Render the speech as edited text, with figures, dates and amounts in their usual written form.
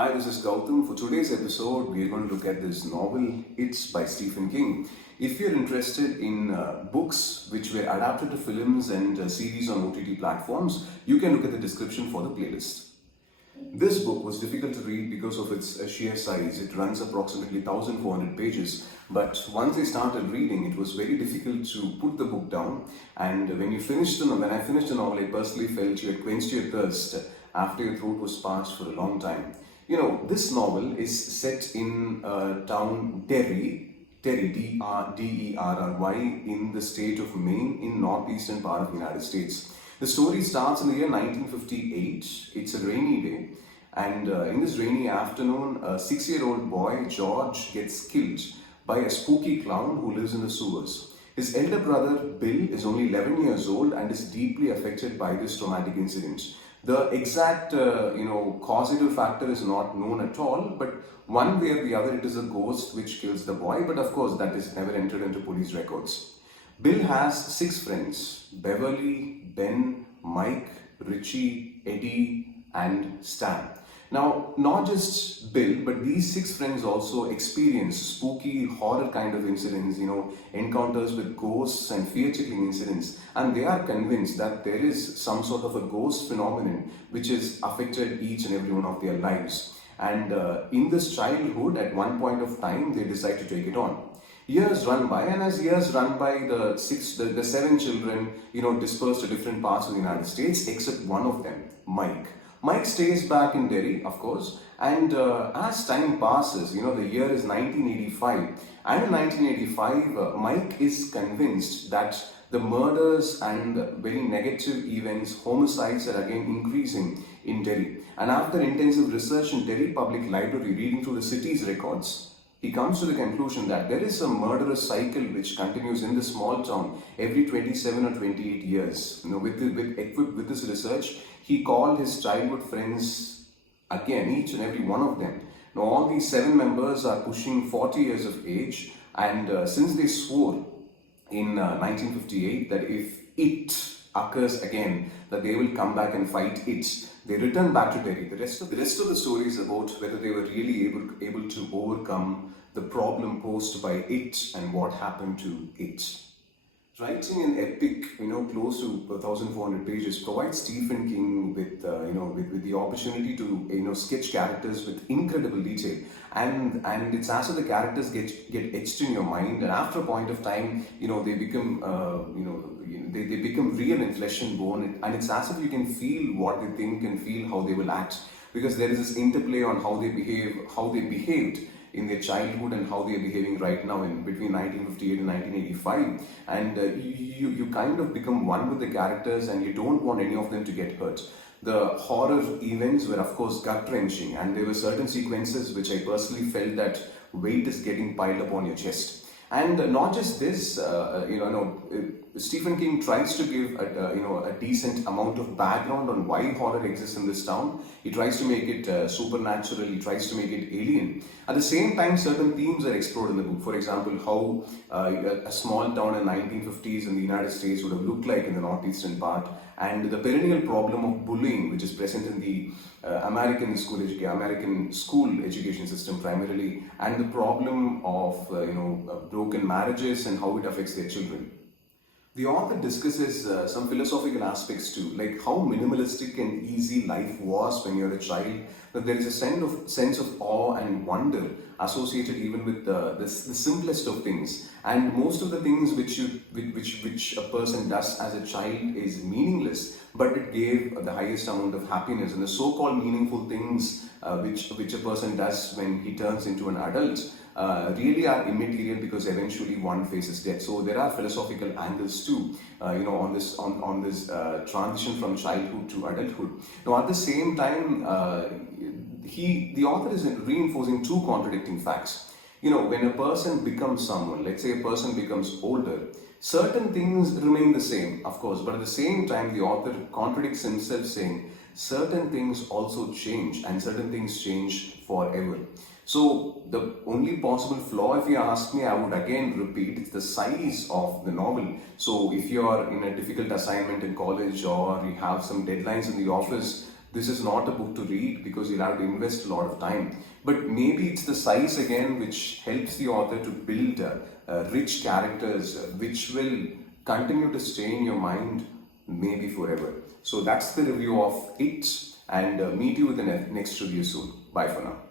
Hi, this is Gautam. For today's episode, we are going to look at this novel, It's by Stephen King. If you're interested in books which were adapted to films and series on OTT platforms, you can look at the description for the playlist. This book was difficult to read because of its sheer size. It runs approximately 1,400 pages, but once I started reading, it was very difficult to put the book down. And when I finished the novel, I personally felt you had quenched your thirst after your throat was parched for a long time. This novel is set in town Derry, Derry, in the state of Maine, in northeastern part of the United States. The story starts in the year 1958. It's a rainy day, and in this rainy afternoon, a 6-year-old boy, George, gets killed by a spooky clown who lives in the sewers. His elder brother, Bill, is only 11 years old and is deeply affected by this traumatic incident. The exact, causative factor is not known at all, but one way or the other, it is a ghost which kills the boy. But of course, that is never entered into police records. Bill has 6 friends: Beverly, Ben, Mike, Richie, Eddie, and Stan. Now, not just Bill, but these 6 friends also experience spooky horror kind of incidents, encounters with ghosts and fear-tickling incidents. And they are convinced that there is some sort of a ghost phenomenon which has affected each and every one of their lives. And in this childhood, at one point of time, they decide to take it on. Years run by, and as years run by, the 7 children, dispersed to different parts of the United States, except one of them, Mike. Mike stays back in Derry, of course, and as time passes, the year is 1985, and in 1985, Mike is convinced that the murders and very negative events, homicides, are again increasing in Derry. And after intensive research in Derry Public Library, reading through the city's records, he comes to the conclusion that there is a murderous cycle which continues in this small town every 27 or 28 years. Equipped with this research, he called his childhood friends again, each and every one of them. Now, all these 7 members are pushing 40 years of age, and since they swore in 1958 that if it occurs again, that they will come back and fight it, they return back to Derry. The rest of the story is about whether they were really able to overcome the problem posed by it and what happened to it. Writing an epic, close to 1,400 pages, provides Stephen King with the opportunity to, sketch characters with incredible detail, and it's as if the characters get etched in your mind, and after a point of time, they become, they become real in flesh and bone, and it's as if you can feel what they think and feel how they will act, because there is this interplay on how they behaved in their childhood and how they are behaving right now in between 1958 and 1985, and you kind of become one with the characters, and you don't want any of them to get hurt. The horror events were of course gut-wrenching, and there were certain sequences which I personally felt that weight is getting piled up on your chest. And not just this, Stephen King tries to give a decent amount of background on why horror exists in this town. He tries to make it supernatural, he tries to make it alien. At the same time, certain themes are explored in the book. For example, how a small town in the 1950s in the United States would have looked like in the northeastern part, and the perennial problem of bullying which is present in the American school education system primarily, and the problem of broken marriages and how it affects their children. The author discusses some philosophical aspects too, like how minimalistic and easy life was when you're a child, that there is a sense of awe and wonder associated even with the simplest of things. And most of the things which a person does as a child is meaningless, but it gave the highest amount of happiness. And the so-called meaningful things which a person does when he turns into an adult really are immaterial, because eventually one faces death. So there are philosophical angles too, on this transition from childhood to adulthood. Now, at the same time, the author is reinforcing 2 contradicting facts. When a person becomes someone, let's say a person becomes older, certain things remain the same, of course, but at the same time, the author contradicts himself, saying certain things also change, and certain things change forever. So the only possible flaw, if you ask me, I would again repeat, it's the size of the novel. So if you are in a difficult assignment in college, or you have some deadlines in the office, This is not a book to read because you'll have to invest a lot of time. But maybe it's the size again which helps the author to build rich characters which will continue to stay in your mind maybe forever. So that's the review of it, and meet you with the next review soon. Bye for now.